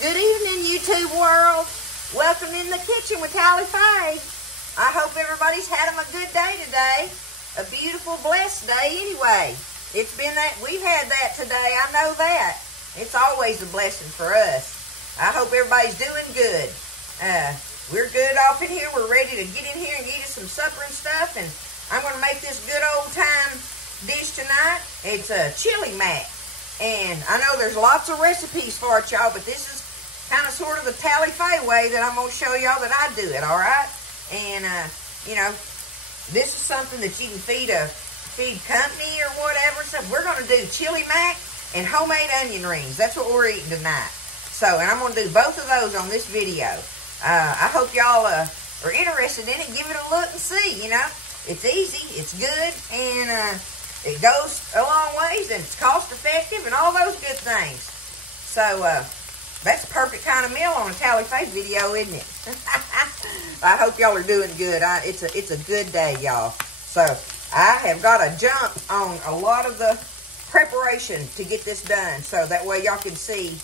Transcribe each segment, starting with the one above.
Good evening, YouTube world. Welcome in the kitchen with Hallie Faye. I hope everybody's had them a good day today. A beautiful, blessed day anyway. It's been that, we've had that today, I know that. It's always a blessing for us. I hope everybody's doing good. We're good off in here. We're ready to get in here and eat us some supper and stuff. And I'm going to make this good old time dish tonight. It's a chili mac. And I know there's lots of recipes for it, y'all, but this is kind of sort of the Hallie Faye way that I'm going to show y'all that I do it, all right? And, you know, this is something that you can feed company or whatever. So we're going to do chili mac and homemade onion rings. That's what we're eating tonight. So, and I'm going to do both of those on this video. I hope y'all are interested in it. Give it a look and see, you know. It's easy, it's good, and it goes a long ways, and it's cost effective, and all those good things. So, that's a perfect kind of meal on a Hallie Faye video, isn't it? I hope y'all are doing good. It's a good day, y'all. So, I have got to jump on a lot of the preparation to get this done, so that way y'all can see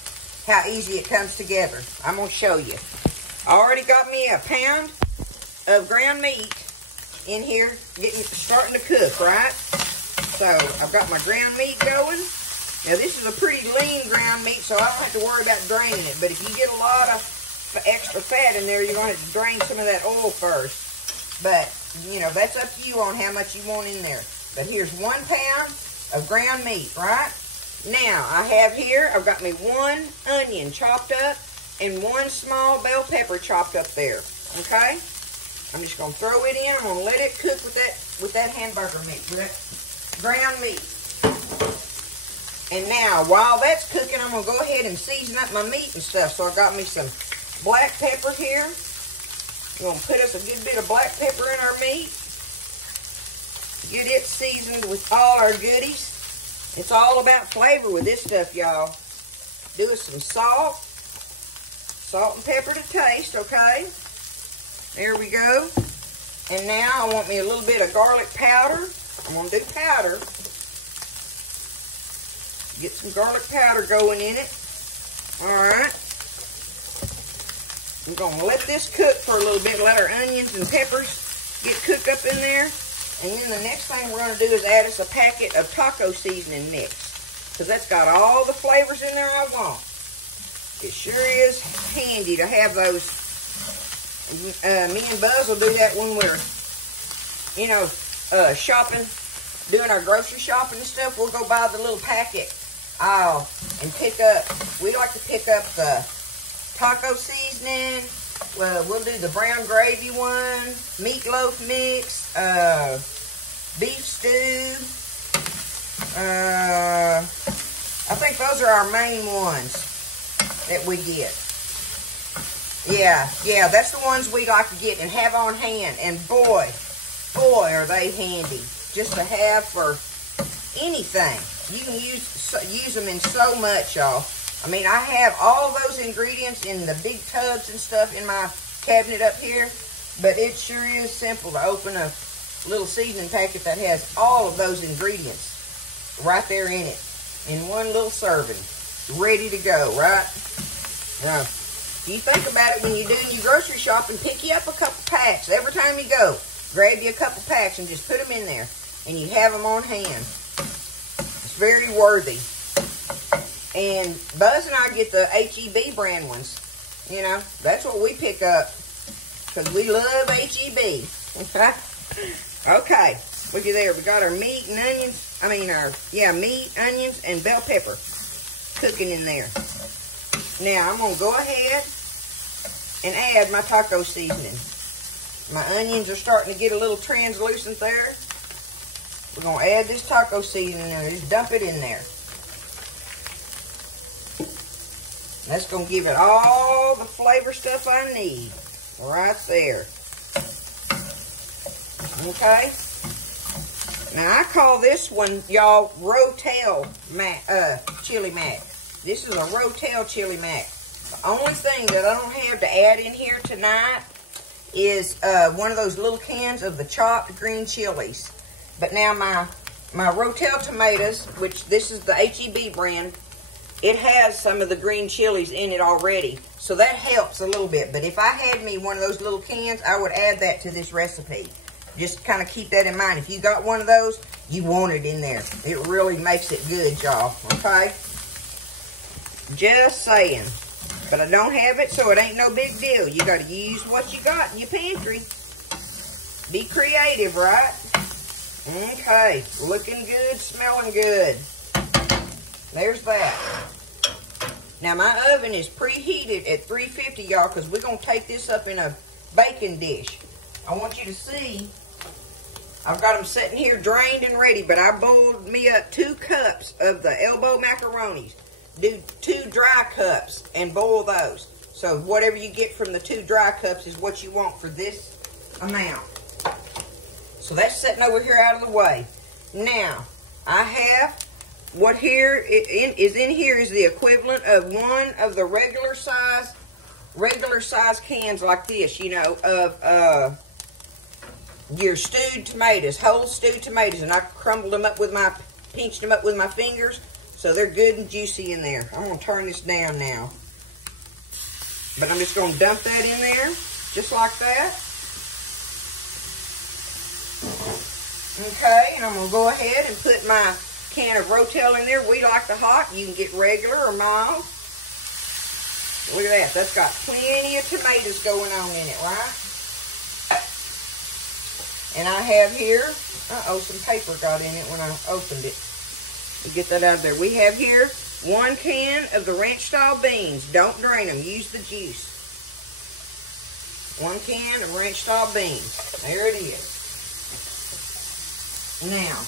how easy it comes together. I'm going to show you. I already got me a pound of ground meat in here, starting to cook, right? So, I've got my ground meat going. Now, this is a pretty lean ground meat, so I don't have to worry about draining it. But if you get a lot of extra fat in there, you're going to drain some of that oil first. But, you know, that's up to you on how much you want in there. But here's 1 pound of ground meat, right? Now, I have here, I've got me 1 onion chopped up and 1 small bell pepper chopped up there, okay? I'm just going to throw it in. I'm going to let it cook with that hamburger meat, with that ground meat. And now, while that's cooking, I'm going to go ahead and season up my meat and stuff. So I got me some black pepper here. I'm going to put us a good bit of black pepper in our meat. Get it seasoned with all our goodies. It's all about flavor with this stuff, y'all. Do us some salt. Salt and pepper to taste, okay? There we go. And now I want me a little bit of garlic powder. I'm going to do powder. Get some garlic powder going in it. Alright. I'm going to let this cook for a little bit. Let our onions and peppers get cooked up in there. And then the next thing we're going to do is add us a packet of taco seasoning mix. Because that's got all the flavors in there I want. It sure is handy to have those. Me and Buzz will do that when we're, you know, shopping, doing our grocery shopping and stuff. We'll go buy the little packet aisle and pick up, we like to pick up the taco seasoning. Well, we'll do the brown gravy one, meatloaf mix, beef stew. I think those are our main ones that we get. Yeah, that's the ones we like to get and have on hand. And boy, are they handy just to have for anything. You can use them in so much, y'all. I mean, I have all those ingredients in the big tubs and stuff in my cabinet up here, but it sure is simple to open a little seasoning packet that has all of those ingredients right there in it, in one little serving, ready to go, right? Now, if you think about it, when you're doing your grocery shopping, pick you up a couple packs. Every time you go, grab you a couple packs and just put them in there, and you have them on hand. It's very worthy. And Buzz and I get the HEB brand ones. You know, that's what we pick up because we love HEB. Okay, looky there. We got our meat and onions. Meat, onions, and bell pepper cooking in there. Now, I'm going to go ahead and add my taco seasoning. My onions are starting to get a little translucent there. We're going to add this taco seasoning and just dump it in there. That's going to give it all the flavor stuff I need right there. Okay? Now, I call this one, y'all, Rotel chili mac. This is a Rotel chili mac. The only thing that I don't have to add in here tonight is one of those little cans of the chopped green chilies. But now my Rotel tomatoes, which this is the HEB brand, it has some of the green chilies in it already. So that helps a little bit. But if I had me one of those little cans, I would add that to this recipe. Just kind of keep that in mind. If you got one of those, you want it in there. It really makes it good, y'all. Okay? Just saying. But I don't have it, so it ain't no big deal. You got to use what you got in your pantry. Be creative, right? Okay. Looking good, smelling good. There's that. Now, my oven is preheated at 350, y'all, because we're going to take this up in a baking dish. I want you to see, I've got them sitting here drained and ready, but I boiled me up 2 cups of the elbow macaronis. Do 2 dry cups and boil those. So whatever you get from the 2 dry cups is what you want for this amount. So that's sitting over here out of the way. Now, I have what here is in here is the equivalent of one of the regular size cans like this, you know, of your stewed tomatoes, whole stewed tomatoes, and I crumbled them up pinched them up with my fingers, so they're good and juicy in there. I'm gonna turn this down now, but I'm just gonna dump that in there, just like that. Okay, and I'm gonna go ahead and put my can of Rotel in there. We like the hot. You can get regular or mild. Look at that. That's got plenty of tomatoes going on in it, right? And I have here, some paper got in it when I opened it. To get that out of there. We have here 1 can of the ranch style beans. Don't drain them. Use the juice. 1 can of ranch style beans. There it is. Now,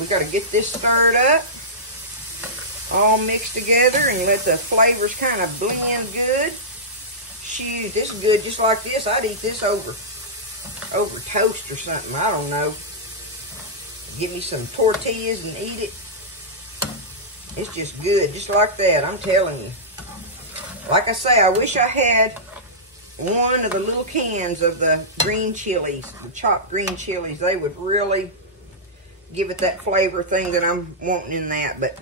we got to get this stirred up, all mixed together, and let the flavors kind of blend good. Shoot, this is good just like this. I'd eat this over toast or something. I don't know. Give me some tortillas and eat it. It's just good, just like that. I'm telling you. Like I say, I wish I had one of the little cans of the green chilies, the chopped green chilies. They would really give it that flavor thing that I'm wanting in that. But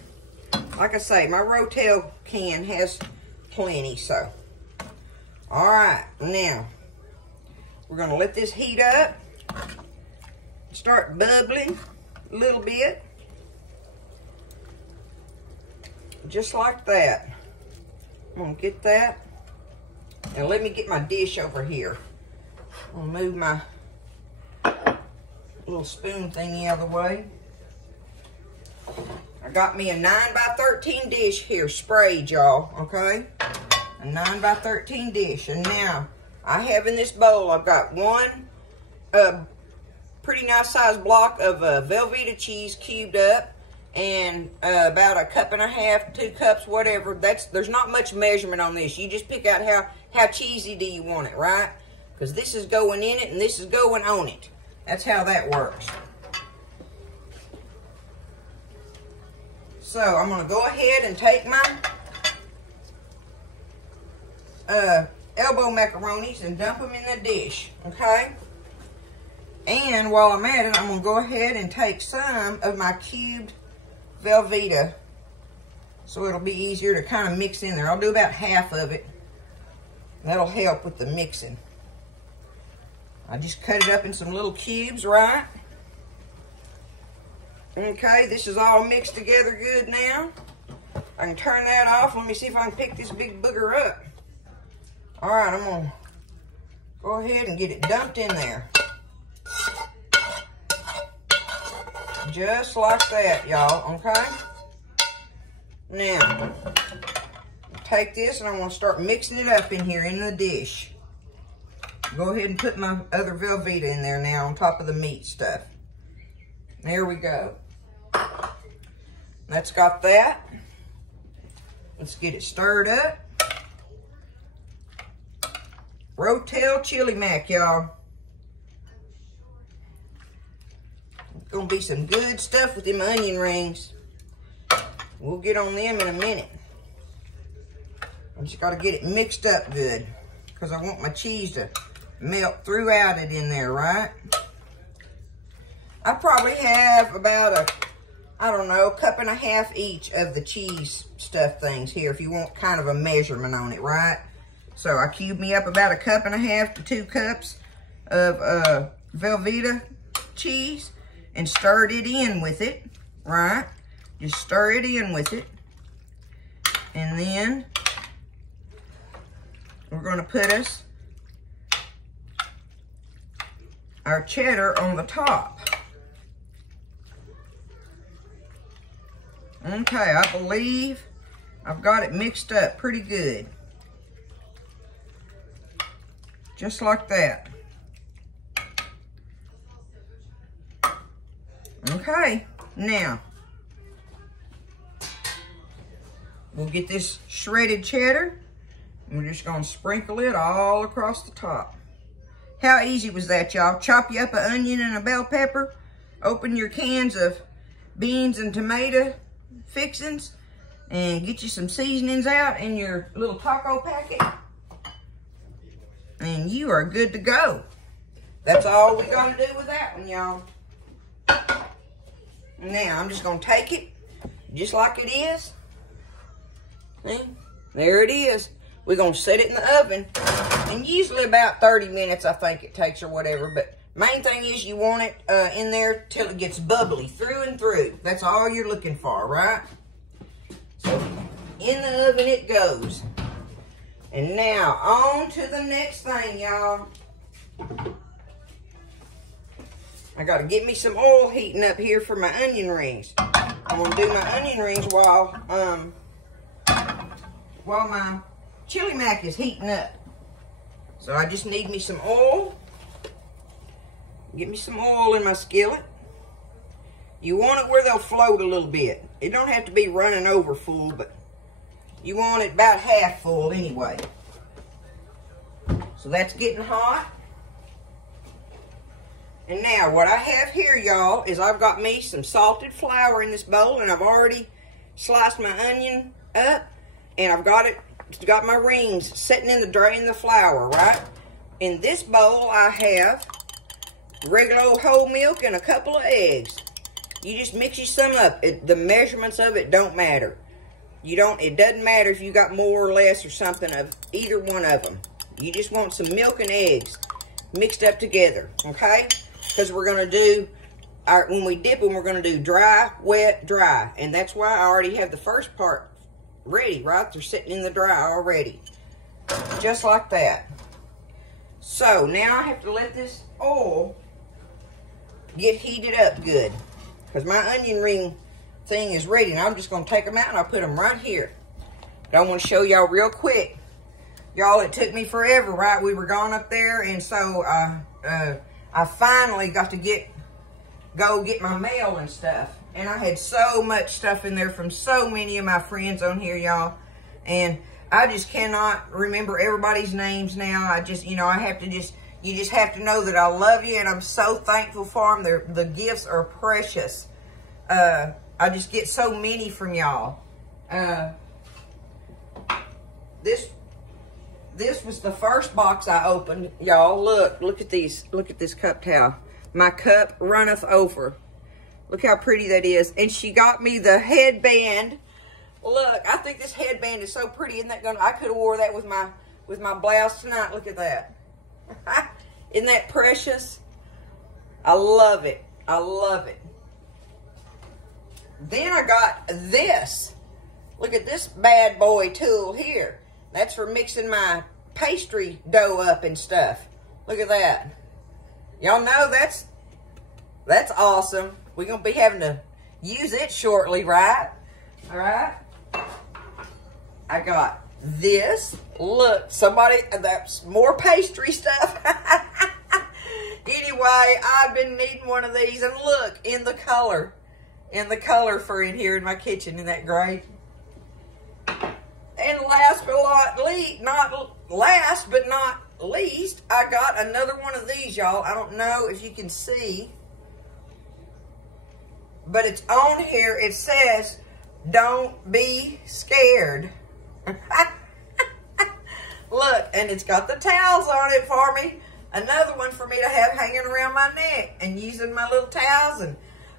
like I say, my Rotel can has plenty, so. All right, now we're gonna let this heat up, start bubbling a little bit, just like that. I'm gonna get that, and let me get my dish over here. I'll move my little spoon thingy out of the way. I got me a 9x13 dish here, sprayed, y'all, okay? A 9x13 dish. And now, I have in this bowl, I've got one pretty nice sized block of Velveeta cheese cubed up, and about 1.5 cups, 2 cups, whatever. There's not much measurement on this. You just pick out how cheesy do you want it, right? Because this is going in it and this is going on it. That's how that works. So I'm going to go ahead and take my elbow macaronis and dump them in the dish, okay? And while I'm at it, I'm going to go ahead and take some of my cubed Velveeta, so it'll be easier to kind of mix in there. I'll do about half of it. That'll help with the mixing. I just cut it up in some little cubes, right? Okay, this is all mixed together good now. I can turn that off. Let me see if I can pick this big booger up. All right, I'm gonna go ahead and get it dumped in there. Just like that, y'all, okay? Now, take this and I'm gonna start mixing it up in here in the dish. Go ahead and put my other Velveeta in there now on top of the meat stuff. There we go. That's got that. Let's get it stirred up. Rotel chili mac, y'all. Gonna be some good stuff with them onion rings. We'll get on them in a minute. I just gotta get it mixed up good, because I want my cheese to melt throughout it in there, right? I probably have about I don't know, cup and a half each of the cheese stuff things here if you want kind of a measurement on it, right? So I cubed me up about a cup and a half to 2 cups of Velveeta cheese and stirred it in with it, right? Just stir it in with it. And then we're going to put our cheddar on the top. Okay, I believe I've got it mixed up pretty good. Just like that. Okay, now we'll get this shredded cheddar and we're just gonna sprinkle it all across the top. How easy was that, y'all? Chop you up an onion and a bell pepper, open your cans of beans and tomato fixings, and get you some seasonings out in your little taco packet, and you are good to go. That's all we gotta do with that one, y'all. Now, I'm just gonna take it just like it is. See? There it is. We're gonna set it in the oven, and usually about 30 minutes I think it takes or whatever, but main thing is you want it in there till it gets bubbly through and through. That's all you're looking for, right? So in the oven it goes. And now on to the next thing, y'all. I gotta get me some oil heating up here for my onion rings. I'm gonna do my onion rings while my chili mac is heating up. So I just need me some oil. Get me some oil in my skillet. You want it where they'll float a little bit. It don't have to be running over full, but you want it about half full anyway. So that's getting hot. And now what I have here, y'all, is I've got me some salted flour in this bowl, and I've already sliced my onion up, and I've got my rings sitting in the flour, right? In this bowl I have regular old whole milk and a couple of eggs. You just mix you some up. The measurements of it don't matter. It doesn't matter if you got more or less or something of either one of them. You just want some milk and eggs mixed up together, okay? Because we're gonna do when we dip them, we're gonna do dry, wet, dry, and that's why I already have the first part ready, right? They're sitting in the dry already, just like that. So now I have to let this oil get heated up good, because my onion ring thing is ready, and I'm just going to take them out and I'll put them right here. But I want to show y'all real quick. Y'all, it took me forever, right? We were gone up there, and so I finally got to go get my mail and stuff. And I had so much stuff in there from so many of my friends on here, y'all. And I just cannot remember everybody's names now. I just, you just have to know that I love you, and I'm so thankful for them. The gifts are precious. I just get so many from y'all. This was the first box I opened, y'all. Look at these. Look at this cup towel. My cup runneth over. Look how pretty that is. And she got me the headband. Look, I think this headband is so pretty. Isn't that I could have wore that with my blouse tonight. Look at that. Isn't that precious? I love it. I love it. Then I got this. Look at this bad boy tool here. That's for mixing my pastry dough up and stuff. Look at that. Y'all know that's awesome. We're going to be having to use it shortly, right? All right. I got this. Look, that's more pastry stuff. Anyway, I've been needing one of these, and look, in the color for in here in my kitchen. Isn't that great? And last but not least, I got another one of these, y'all. I don't know if you can see, but it's on here. It says, "Don't be scared." Look, and it's got the towels on it for me. Another one for me to have hanging around my neck and using my little towels. And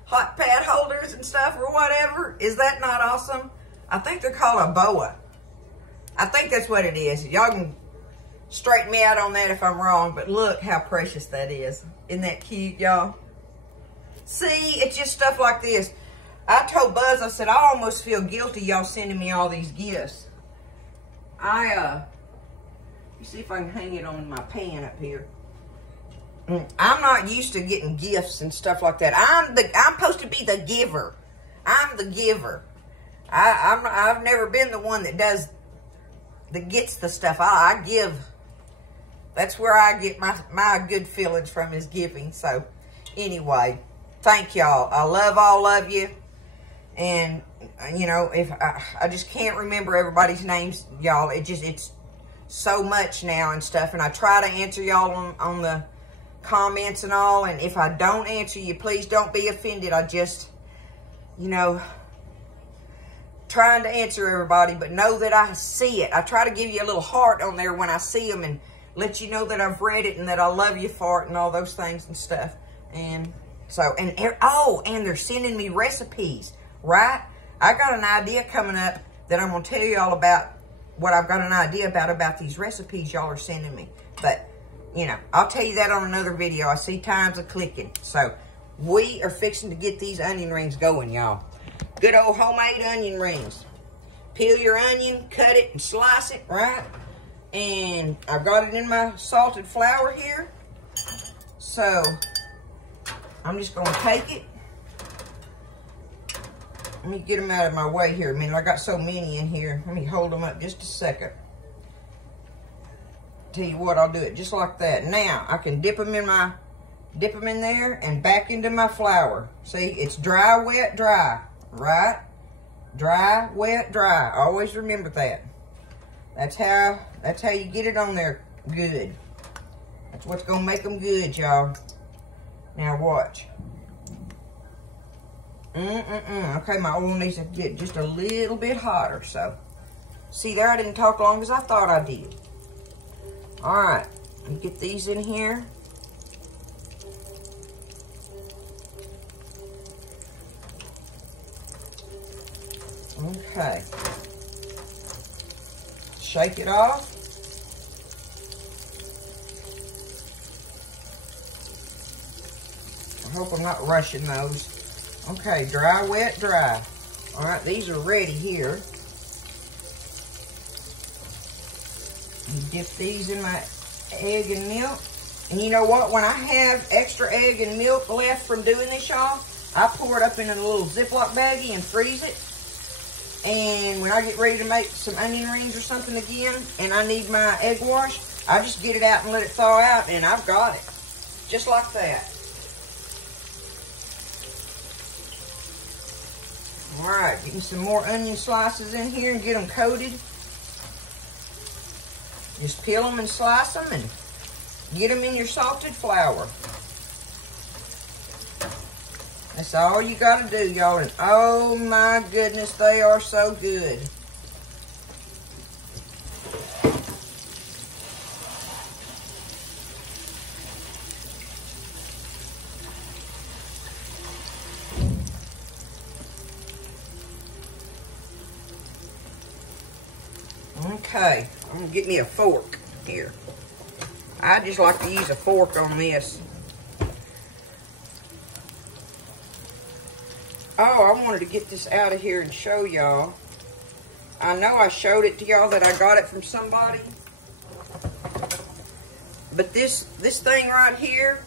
hot pad holders and stuff or whatever. Is that not awesome? I think they're called a boa. I think that's what it is. Y'all can straighten me out on that if I'm wrong, but look how precious that is. Isn't that cute, y'all? See, it's just stuff like this. I told Buzz, I said, I almost feel guilty y'all sending me all these gifts. Let me see if I can hang it on my pan up here. I'm not used to getting gifts and stuff like that. I'm supposed to be the giver. I'm the giver. I've never been the one that gets the stuff. I give. That's where I get my good feelings from, is giving. So anyway, thank y'all. I love all of you. And you know, if I just can't remember everybody's names, y'all. It's so much now and stuff. And I try to answer y'all on the comments and all. And if I don't answer you, please don't be offended. I just, you know, trying to answer everybody, but know that I see it. I try to give you a little heart on there when I see them and let you know that I've read it and that I love you for it and all those things and stuff. And so, and they're sending me recipes, right? I got an idea coming up that I'm going to tell you all about, what I've got an idea about these recipes y'all are sending me. But, you know, I'll tell you that on another video. I see time's a-clicking. So, we are fixing to get these onion rings going, y'all. Good old homemade onion rings. Peel your onion, cut it, and slice it, right? And I've got it in my salted flour here. So, I'm just going to take it. Let me get them out of my way here a minute. I got so many in here. Let me hold them up just a second. Tell you what, I'll do it just like that. Now, I can dip them in there and back into my flour. See, it's dry, wet, dry, right? Dry, wet, dry. Always remember that. That's how you get it on there good. That's what's gonna make them good, y'all. Now watch. Okay, my oil needs to get just a little bit hotter. So, see there, I didn't talk long as I thought I did. All right, let me get these in here. Okay. Shake it off. I hope I'm not rushing those. Okay, dry, wet, dry. All right, these are ready here. You dip these in my egg and milk. And you know what? When I have extra egg and milk left from doing this, y'all, I pour it up in a little Ziploc baggie and freeze it. And when I get ready to make some onion rings or something again, and I need my egg wash, I just get it out and let it thaw out, and I've got it. Just like that. All right, getting some more onion slices in here and get them coated. Just peel them and slice them and get them in your salted flour. That's all you got to do, y'all. And oh my goodness, they are so good. Okay, I'm going to get me a fork here. I just like to use a fork on this. Oh, I wanted to get this out of here and show y'all. I know I showed it to y'all that I got it from somebody. But this thing right here,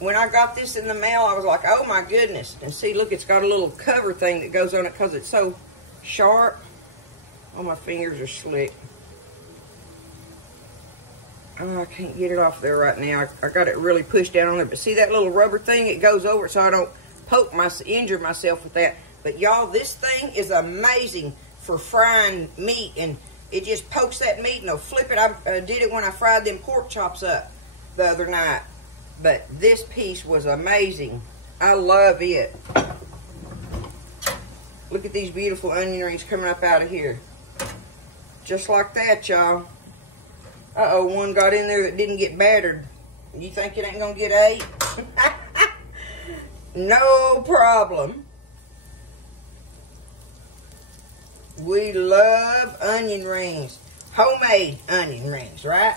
when I got this in the mail, I was like, oh my goodness. And see, look, it's got a little cover thing that goes on it because it's so sharp. Oh, my fingers are slick. Oh, I can't get it off there right now. I got it really pushed down on there. But see that little rubber thing? It goes over it so I don't injure myself with that. But y'all, this thing is amazing for frying meat. And it just pokes that meat and it'll flip it. I did it when I fried them pork chops up the other night. But this piece was amazing. I love it. Look at these beautiful onion rings coming up out of here. Just like that, y'all. Uh-oh, one got in there that didn't get battered. You think it ain't gonna get ate? No problem. We love onion rings. Homemade onion rings, right?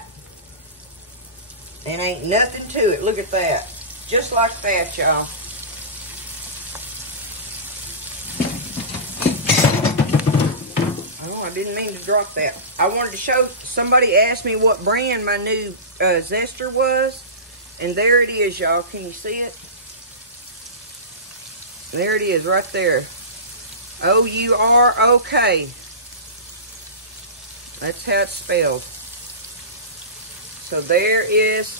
And ain't nothing to it. Look at that. Just like that, y'all. Oh, I didn't mean to drop that. I wanted to show, somebody asked me what brand my new zester was. And there it is, y'all. Can you see it? There it is, right there. O-U-R-O-K. That's how it's spelled. So there is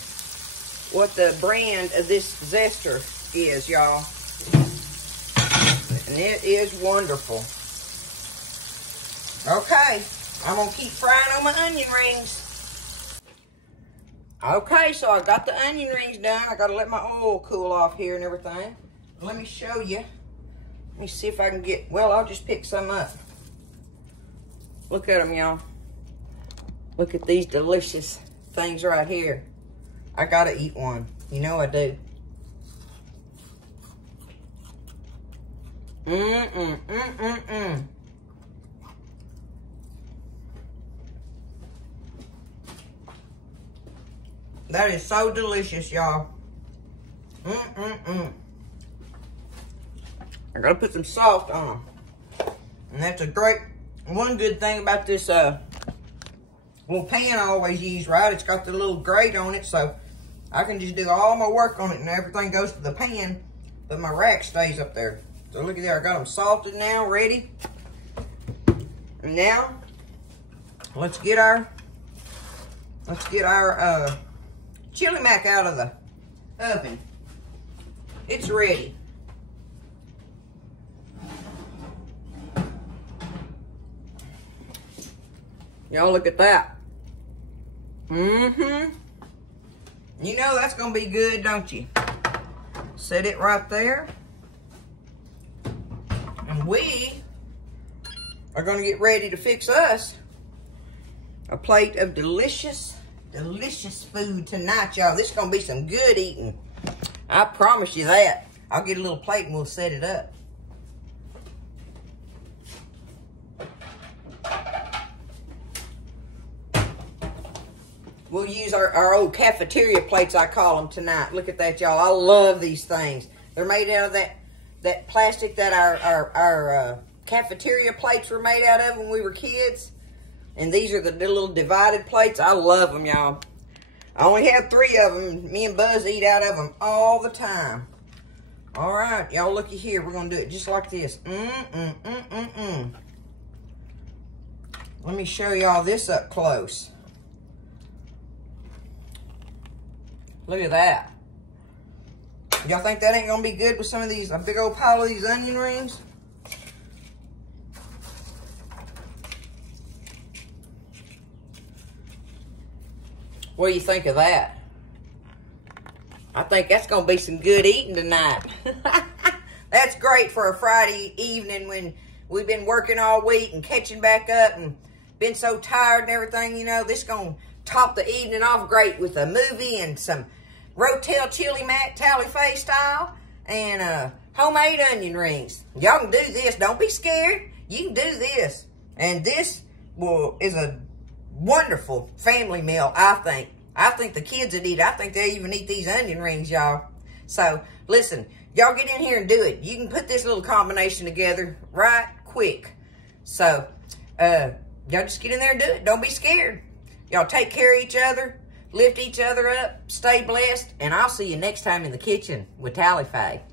what the brand of this zester is, y'all. And it is wonderful. Okay, I'm going to keep frying on my onion rings. Okay, so I got the onion rings done. I got to let my oil cool off here and everything. Let me show you. Let me see if I can get, well, I'll just pick some up. Look at them, y'all. Look at these delicious things right here. I got to eat one. You know I do. That is so delicious, y'all. I gotta put some salt on them. And that's a great, one good thing about this little pan I always use, right? It's got the little grate on it, so I can just do all my work on it and everything goes to the pan, but my rack stays up there. So look at there, I got them salted now, ready. And now, let's get our chili mac out of the oven. It's ready. Y'all look at that. You know that's gonna be good, don't you? Set it right there. And we are gonna get ready to fix us a plate of delicious, delicious food tonight, y'all. This is gonna be some good eating. I promise you that. I'll get a little plate and we'll set it up. We'll use our old cafeteria plates, I call them, tonight. Look at that, y'all. I love these things. They're made out of that plastic that our cafeteria plates were made out of when we were kids. And these are the little divided plates. I love them, y'all. I only have 3 of them. Me and Buzz eat out of them all the time. All right, y'all, looky here. We're going to do it just like this. Let me show y'all this up close. Look at that. Y'all think that ain't gonna be good with some of these, a big old pile of these onion rings? What do you think of that? I think that's gonna be some good eating tonight. That's great for a Friday evening when we've been working all week and catching back up and been so tired and everything, you know. This is gonna top the evening off great with a movie and some Rotel chili mac tally-face style and homemade onion rings. Y'all can do this. Don't be scared. You can do this. And this is a wonderful family meal, I think. I think the kids would eat it. I think they even eat these onion rings, y'all. So, listen, y'all get in here and do it. You can put this little combination together right quick. So, y'all just get in there and do it. Don't be scared. Y'all take care of each other, lift each other up, stay blessed, and I'll see you next time in the kitchen with Tally Faye.